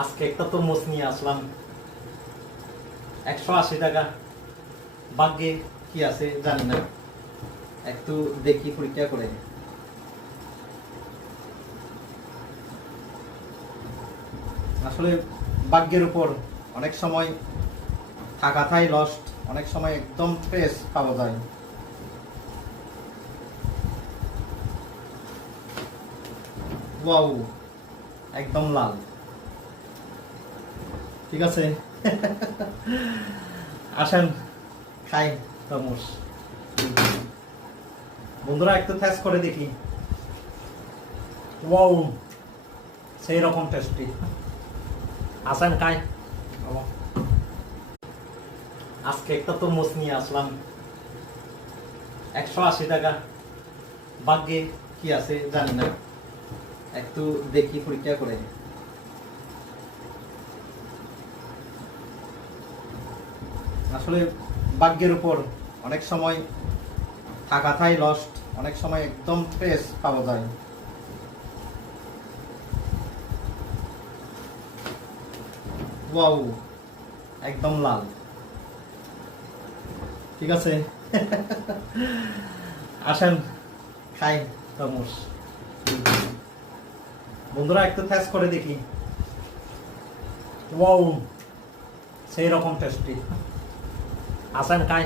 আজকে একটা তরমুজ নিয়ে আসলাম 180 টাকা। ভাগ্যে কি আছে জানি না, একটু দেখি পরীক্ষা করে। আসলে ভাগ্যের উপর অনেক সময় থাকাটাই লস্ট, অনেক সময় একদম ফ্রেশ পাওয়া যায়। ওয়াও, একদম লাল। ঠিক আছে, আসেন খাই তরমুজ। বন্ধুরা একটু টেস্ট করে দেখি। ওয়াও, সেই রকম টেস্টি। আসেন খাই। আজকে একটা তরমুজ নিয়ে আসলাম 180 টাকা। ভাগ্যে কি আছে জানি না, একটু দেখি পরীক্ষা করে। আসলে ভাগ্যের উপর অনেক সময় থাকাটাই লস্ট, অনেক সময় একদম ফ্রেশ পাওয়া যায়। ওয়াও, একদম লাল। ঠিক আছে, আসেন খাই তরমুজ। বন্ধুরা একটু টেস্ট করে দেখি। ওয়াও, সেই রকম টেস্টি। আসেন খাই।